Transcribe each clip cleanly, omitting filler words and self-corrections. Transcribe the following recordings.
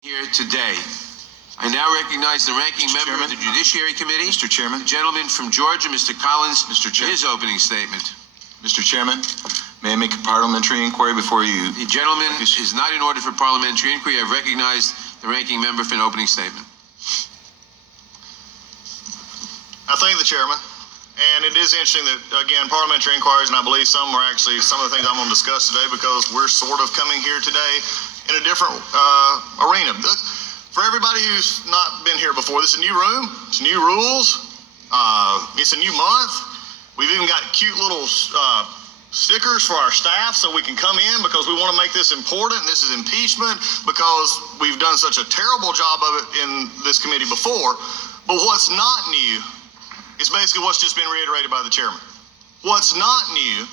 Here today. I now recognize the ranking member of the Judiciary Committee. Mr. Chairman. The gentleman from Georgia, Mr. Collins, Mr. for Chairman. his opening statement. Mr. Chairman, may I make a parliamentary inquiry before you? The gentleman is not in order for parliamentary inquiry. I've recognized the ranking member for an opening statement. I thank the chairman. And it is interesting that, again, parliamentary inquiries, and I believe some are actually some of the things I'm going to discuss today because we're sort of coming here today in a different arena. For everybody who's not been here before, this is a new room, it's new rules, it's a new month. We've even got cute little stickers for our staff so we can come in because we want to make this important. This is impeachment because we've done such a terrible job of it in this committee before. But what's not new is basically what's just been reiterated by the chairman. What's not new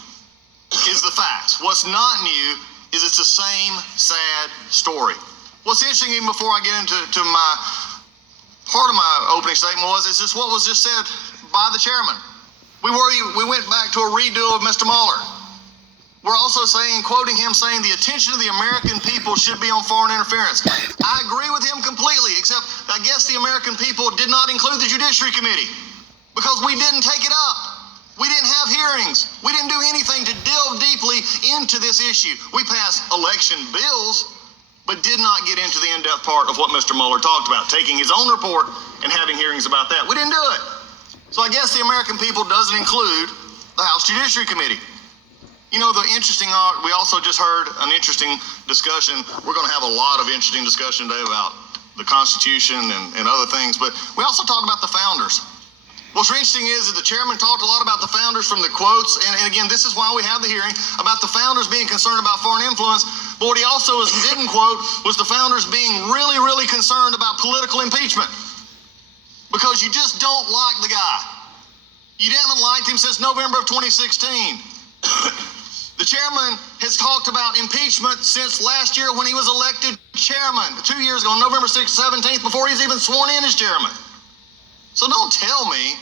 is the facts. What's not new is it's the same sad story. What's interesting, even before I get into my part of my opening statement, is this what was just said by the chairman. We went back to a redo of Mr. Mueller. We're also saying, quoting him, saying the attention of the American people should be on foreign interference. I agree with him completely, except I guess the American people did not include the Judiciary Committee because we didn't take it up. We didn't have hearings. We didn't do anything to delve deeply into this issue. We passed election bills, but did not get into the in-depth part of what Mr. Mueller talked about, taking his own report and having hearings about that. We didn't do it. So I guess the American people doesn't include the House Judiciary Committee. You know, the interesting, we also just heard an interesting discussion. We're going to have a lot of interesting discussion today about the Constitution and other things, but we also talked about the founders. What's interesting is that the chairman talked a lot about the founders from the quotes, and again, this is why we have the hearing, about the founders being concerned about foreign influence, but what he also didn't quote was the founders being really, really concerned about political impeachment. Because you just don't like the guy. You haven't liked him since November of 2016. The chairman has talked about impeachment since last year when he was elected chairman, 2 years ago, November 6th, 17th, before he's even sworn in as chairman. So don't tell me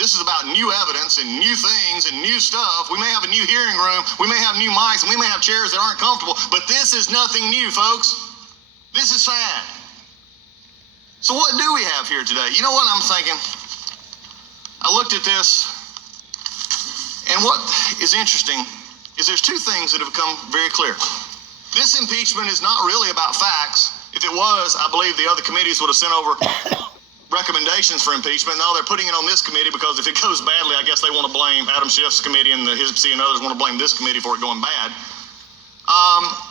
this is about new evidence and new things and new stuff. We may have a new hearing room, we may have new mics, and we may have chairs that aren't comfortable, but this is nothing new, folks. This is sad. So what do we have here today? You know what I'm thinking? I looked at this, and what is interesting is there's two things that have become very clear. This impeachment is not really about facts. If it was, I believe the other committees would have sent over recommendations for impeachment. Now they're putting it on this committee because if it goes badly, I guess they want to blame Adam Schiff's committee and the HISPC and others want to blame this committee for it going bad.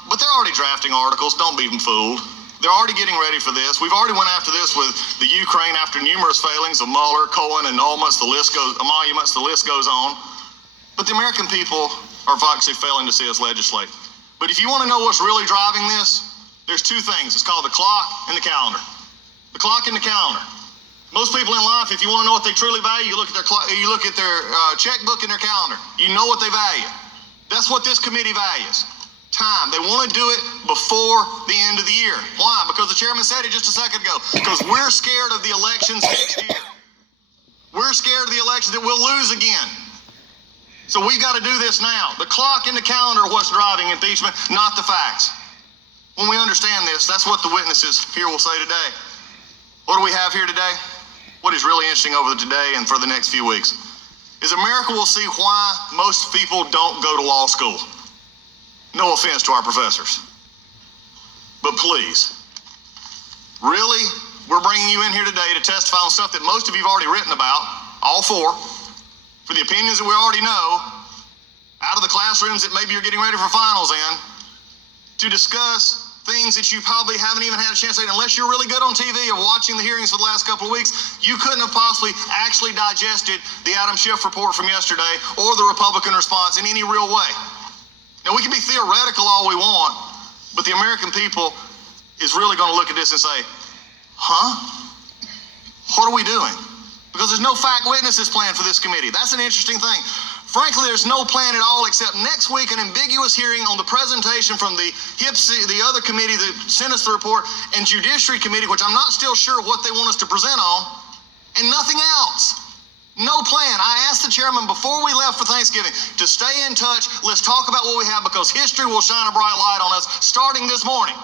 But they're already drafting articles. Don't be fooled. They're already getting ready for this. We've already went after this with the Ukraine after numerous failings of Mueller, Cohen, annulments, emoluments, the list goes on. But the American people are actually failing to see us legislate. But if you want to know what's really driving this, there's two things. It's called the clock and the calendar. The clock and the calendar. Most people in life, if you want to know what they truly value, you look at their checkbook and their calendar. You know what they value. That's what this committee values. Time. They want to do it before the end of the year. Why? Because the chairman said it just a second ago. Because we're scared of the elections next year. We're scared of the elections that we'll lose again. So we've got to do this now. The clock and the calendar are what's driving impeachment, not the facts. When we understand this, that's what the witnesses here will say today. What do we have here today? What is really interesting over today and for the next few weeks is America will see why most people don't go to law school. No offense to our professors. But please, really, we're bringing you in here today to testify on stuff that most of you have already written about, all four, for the opinions that we already know, out of the classrooms that maybe you're getting ready for finals in, to discuss things that you probably haven't even had a chance to say. Unless you're really good on TV or watching the hearings for the last couple of weeks, you couldn't have possibly actually digested the Adam Schiff report from yesterday or the Republican response in any real way. Now, we can be theoretical all we want, but the American people is really going to look at this and say, huh? What are we doing? Because there's no fact witnesses planned for this committee. That's an interesting thing. Frankly, there's no plan at all except next week an ambiguous hearing on the presentation from the HIPC, the other committee that sent us the report, and Judiciary Committee, which I'm not still sure what they want us to present on, and nothing else. No plan. I asked the chairman before we left for Thanksgiving to stay in touch. Let's talk about what we have because history will shine a bright light on us starting this morning.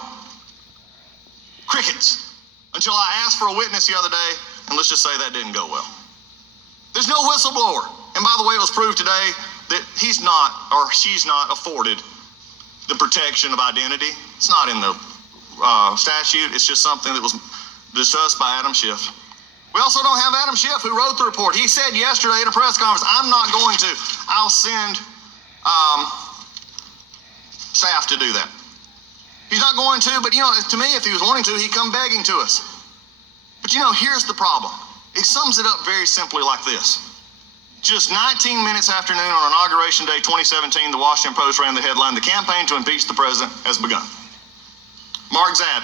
Crickets. Until I asked for a witness the other day, and let's just say that didn't go well. There's no whistleblower. And by the way, it was proved today that he's not, or she's not, afforded the protection of identity. It's not in the statute. It's just something that was discussed by Adam Schiff. We also don't have Adam Schiff, who wrote the report. He said yesterday at a press conference, I'm not going to. I'll send staff to do that. He's not going to, but to me, if he was wanting to, he'd come begging to us. But here's the problem. It sums it up very simply like this. Just 19 minutes after noon on Inauguration Day 2017, the Washington Post ran the headline, "The campaign to impeach the president has begun." Mark Zadd,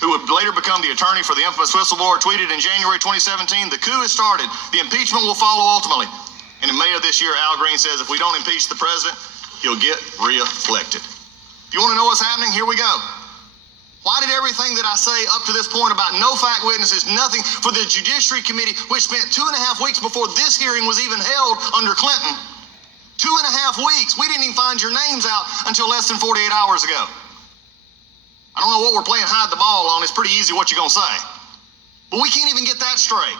who would later become the attorney for the infamous whistleblower, tweeted in January 2017, "The coup has started. The impeachment will follow ultimately." And in May of this year, Al Green says, if we don't impeach the president, he'll get re-elected. If you want to know what's happening, here we go. Why did everything that I say up to this point about no fact witnesses, nothing for the Judiciary Committee, which spent 2.5 weeks before this hearing was even held under Clinton, 2.5 weeks, we didn't even find your names out until less than 48 hours ago. I don't know what we're playing hide the ball on. It's pretty easy what you're going to say. But we can't even get that straight.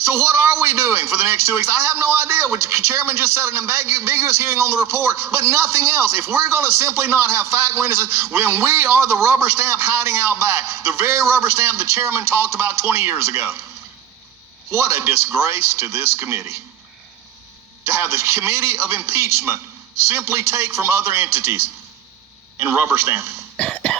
So what are we doing for the next 2 weeks? I have no idea. The chairman just said an ambiguous hearing on the report, but nothing else. If we're going to simply not have fact witnesses, then we are the rubber stamp hiding out back, the very rubber stamp the chairman talked about 20 years ago. What a disgrace to this committee. To have the Committee of Impeachment simply take from other entities and rubber stamp it.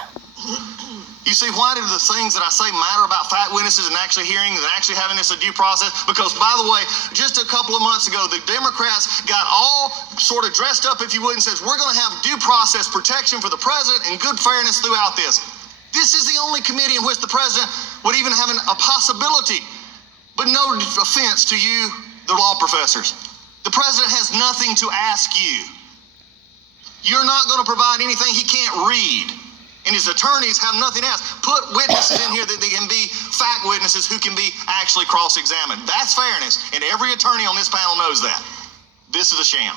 You see, why do the things that I say matter about fact witnesses and actually hearing and actually having this a due process? Because, by the way, just a couple of months ago, the Democrats got all sort of dressed up, if you would, and says, we're going to have due process protection for the president and good fairness throughout this. This is the only committee in which the president would even have a possibility. But no offense to you, the law professors. The president has nothing to ask you. You're not going to provide anything he can't read. And his attorneys have nothing else. Put witnesses in here that they can be fact witnesses who can be actually cross-examined. That's fairness, and every attorney on this panel knows that. This is a sham.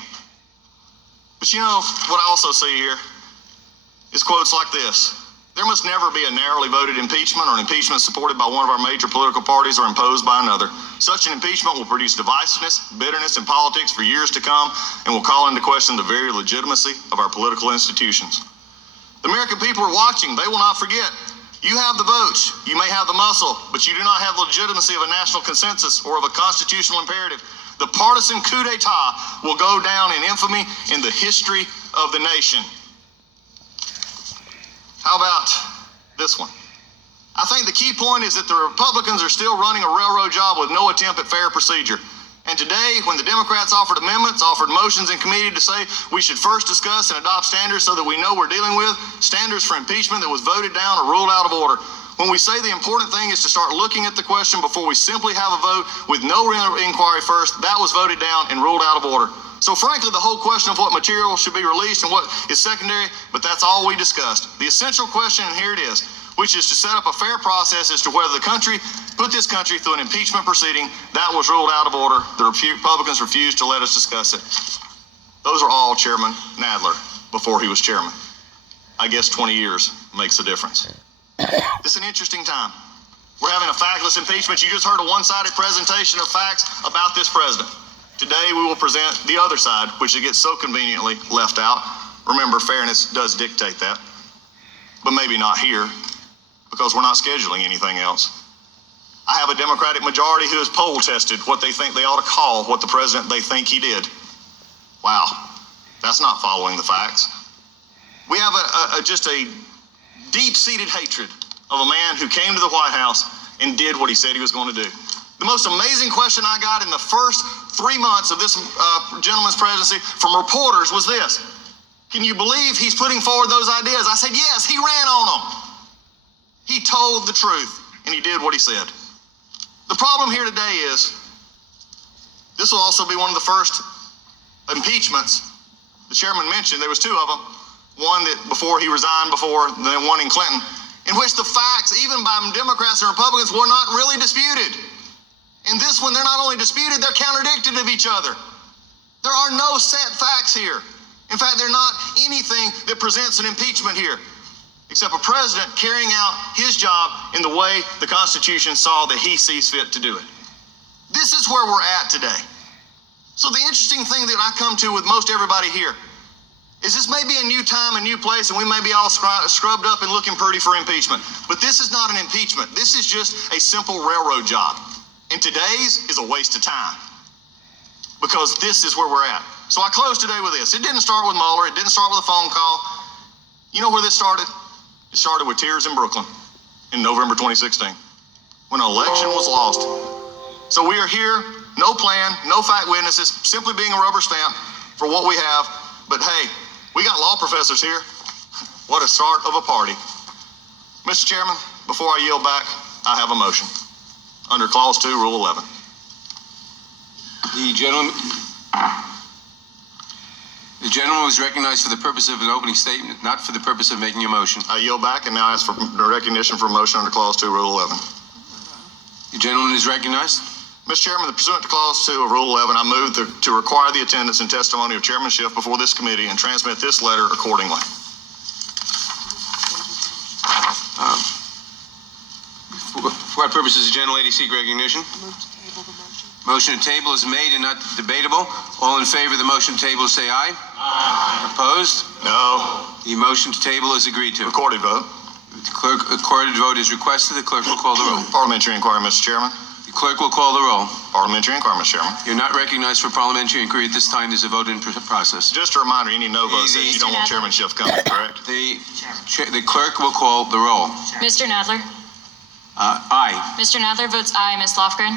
But what I also see here is quotes like this. There must never be a narrowly voted impeachment or an impeachment supported by one of our major political parties or imposed by another. Such an impeachment will produce divisiveness, bitterness in politics for years to come, and will call into question the very legitimacy of our political institutions. The American people are watching. They will not forget. You have the votes. You may have the muscle, but you do not have the legitimacy of a national consensus or of a constitutional imperative. The partisan coup d'etat will go down in infamy in the history of the nation. How about this one? I think the key point is that the Republicans are still running a railroad job with no attempt at fair procedure. And today, when the Democrats offered amendments, offered motions in committee to say we should first discuss and adopt standards so that we know we're dealing with, standards for impeachment that was voted down or ruled out of order. When we say the important thing is to start looking at the question before we simply have a vote with no inquiry first, that was voted down and ruled out of order. So frankly, the whole question of what material should be released and what is secondary, but that's all we discussed. The essential question, and here it is, which is to set up a fair process as to whether the country, put this country through an impeachment proceeding. That was ruled out of order. The Republicans refused to let us discuss it. Those are all Chairman Nadler before he was chairman. I guess 20 years makes a difference. It's an interesting time. We're having a factless impeachment. You just heard a one-sided presentation of facts about this president. Today we will present the other side, which gets so conveniently left out. Remember, fairness does dictate that, but maybe not here, because we're not scheduling anything else. I have a Democratic majority who has poll tested what they think they ought to call what the president they think he did. Wow, that's not following the facts. We have just a deep-seated hatred of a man who came to the White House and did what he said he was going to do. The most amazing question I got in the first 3 months of this gentleman's presidency from reporters was this: can you believe he's putting forward those ideas? I said, yes, he ran on them. He told the truth, and he did what he said. The problem here today is this will also be one of the first impeachments. The chairman mentioned there was 2 of them. One that before he resigned before, then one in Clinton, in which the facts, even by Democrats and Republicans, were not really disputed. In this one, they're not only disputed, they're contradicted of each other. There are no set facts here. In fact, they're not anything that presents an impeachment here, except a president carrying out his job in the way the Constitution saw that he sees fit to do it. This is where we're at today. So the interesting thing that I come to with most everybody here is this may be a new time, a new place, and we may be all scrubbed up and looking pretty for impeachment. But this is not an impeachment. This is just a simple railroad job. And today's is a waste of time because this is where we're at. So I close today with this. It didn't start with Mueller. It didn't start with a phone call. You know where this started? It started with tears in Brooklyn in November 2016 when an election was lost. So we are here, no plan, no fact witnesses, simply being a rubber stamp for what we have. But hey, we got law professors here. What a start of a party. Mr. Chairman, before I yield back, I have a motion under Clause 2, Rule 11. The gentleman was recognized for the purpose of an opening statement, not for the purpose of making a motion. I yield back and now ask for recognition for a motion under Clause 2, Rule 11. The gentleman is recognized. Mr. Chairman, pursuant to Clause 2 of Rule 11, I move to require the attendance and testimony of chairmanship before this committee and transmit this letter accordingly. For what purpose does the gentlelady seek recognition? Motion to table is made and not debatable. All in favor of the motion to table say aye. Aye. Opposed? No. The motion to table is agreed to. Recorded vote. The recorded vote is requested. The clerk will call the roll. Parliamentary inquiry, Mr. Chairman. The clerk will call the roll. Parliamentary inquiry, Mr. Chairman. You're not recognized for parliamentary inquiry at this time. There's a vote in process. Just a reminder, any no votes that you don't want chairmanship coming, correct? The clerk will call the roll. Mr. Nadler. Aye. Mr. Nadler votes aye. Ms. Lofgren.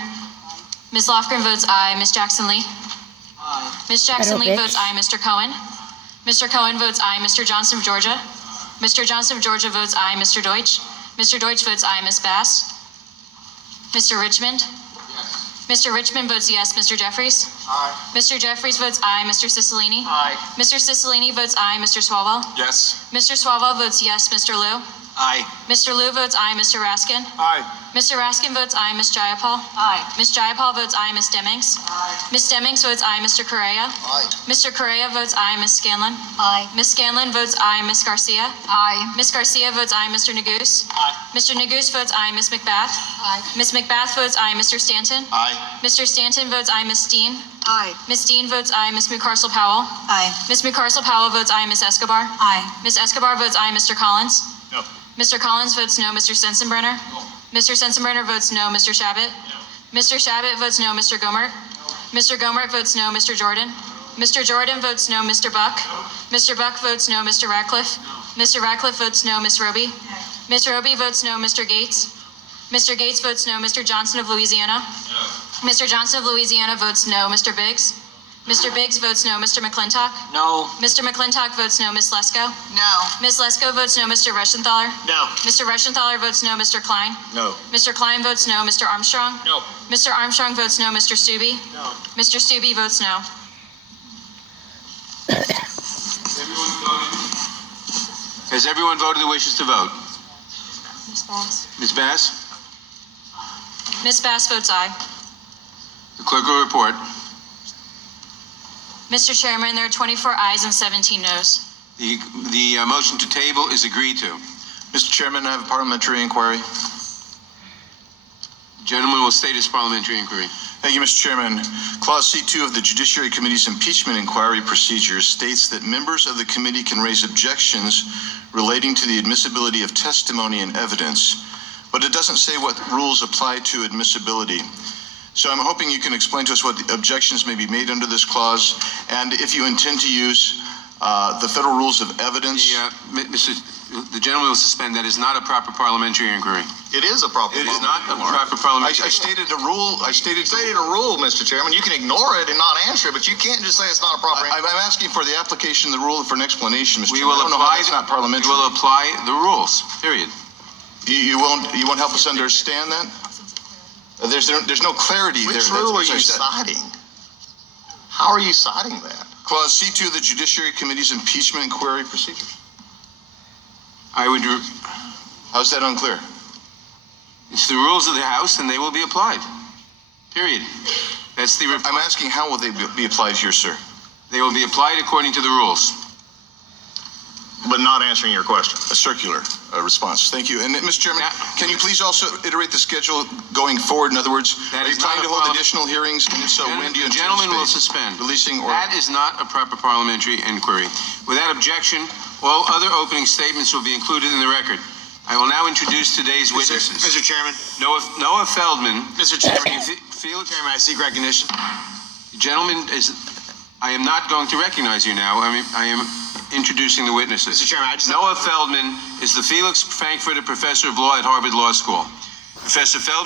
Ms. Lofgren votes aye. Ms. Jackson Lee. Ms. Jackson Lee votes aye. Mr. Cohen. Mr. Cohen votes aye. Mr. Johnson of Georgia. Mr. Johnson of Georgia votes aye. Mr. Deutsch. Mr. Deutsch votes aye. Ms. Bass. Mr. Richmond. Mr. Richmond votes yes. Mr. Jeffries. Aye. Mr. Jeffries votes aye. Mr. Cicilline. Aye. Mr. Cicilline votes aye. Mr. Swalwell. Yes. Mr. Swalwell votes yes. Mr. Liu. Aye. Mr. Liu votes aye. Mr. Raskin. Aye. Mr. Raskin votes aye. Ms. Jayapal. Aye. Ms. Jayapal votes aye. Ms. Demings. Aye. Ms. Demings votes aye. Mr. Correa. Aye. Mr. Correa votes aye. Ms. Scanlon. Aye. Ms. Scanlon votes aye. Ms. Garcia. Aye. Ms. Garcia votes aye. Mr. Neguse. Aye. Mr. Neguse votes aye. Ms. McBath. Aye. Ms. McBath votes aye. Mr. Stanton. Aye. Mr. Stanton votes aye. Ms. Dean. Aye. Ms. Dean votes aye. Ms. McCarcel Powell. Aye. Ms. McCarcel Powell votes aye. Ms. Escobar. Aye. Ms. Escobar votes aye. Mr. Collins. No. Mr. Collins votes no. Mr. Sensenbrenner. No. Mr. Sensenbrenner votes no. Mr. Shabbat. No. Mr. Shabbat votes no. Mr. Gomert. Mr. Gomert votes no. Mr. Jordan. Mr. Jordan votes no. Mr. Buck. Mr. Buck votes no. Mr. Ratcliffe. Mr. Ratcliffe votes no. Ms. Roby. Ms. Roby votes no. Mr. Gates. Mr. Gates votes no. Mr. Johnson of Louisiana. No. Mr. Johnson of Louisiana votes no. Mr. Biggs. Mr. Biggs votes no. Mr. McClintock. No. Mr. McClintock votes no. Ms. Lesko. No. Ms. Lesko votes no. Mr. Reschenthaler. No. Mr. Reschenthaler votes no. Mr. Klein. No. Mr. Klein votes no. Mr. Armstrong. No. Mr. Armstrong votes no. Mr. Stubbe. No. Mr. Stubbe votes no. Has everyone voted who wishes to vote? Ms. Bass. Ms. Bass? Ms. Bass votes aye. The clerk will report. Mr. Chairman, there are 24 ayes and 17 noes. The motion to table is agreed to. Mr. Chairman, I have a parliamentary inquiry. The gentleman will state his parliamentary inquiry. Thank you, Mr. Chairman. Clause C2 of the Judiciary Committee's impeachment inquiry procedures states that members of the committee can raise objections relating to the admissibility of testimony and evidence, but it doesn't say what rules apply to admissibility. So I'm hoping you can explain to us what the objections may be made under this clause, and if you intend to use the federal rules of evidence. The gentleman will suspend. That is not a proper parliamentary inquiry. It is a proper. It is not a proper I parliamentary. stated a rule. I stated A rule, Mr. Chairman. You can ignore it and not answer it, but you can't just say it's not a proper. I'm asking for the application of the rule for an explanation, Mr. We Chairman. will I don't know how apply. that's not parliamentary. We will apply the rules. Period. You won't help us understand that? There's no clarity there. Which rule are That's you what I said. citing? How are you citing that? Clause C2 of the Judiciary Committee's impeachment inquiry procedures. I would. How's that unclear? It's the rules of the House, and they will be applied. Period. That's the. I'm asking how will they be applied here, sir? They will be applied according to the rules. but not answering your question. A circular response. Thank you. And Mr. Chairman, Yeah. can you please also iterate the schedule going forward? In other words, That are you is not planning a to hold parliament- additional hearings? And if so, when do you The gentleman will anticipate suspend. releasing or? That is not a proper parliamentary inquiry. Without objection, all other opening statements will be included in the record. I will now introduce today's witnesses. Mr. Chairman, Noah Feldman. Mr. Chairman, Felix, Chairman, I seek recognition. gentleman is. I am not going to recognize you now. I am introducing the witnesses. Mr. Chairman, I just. Noah Feldman is the Felix Frankfurter Professor of Law at Harvard Law School. Professor Feldman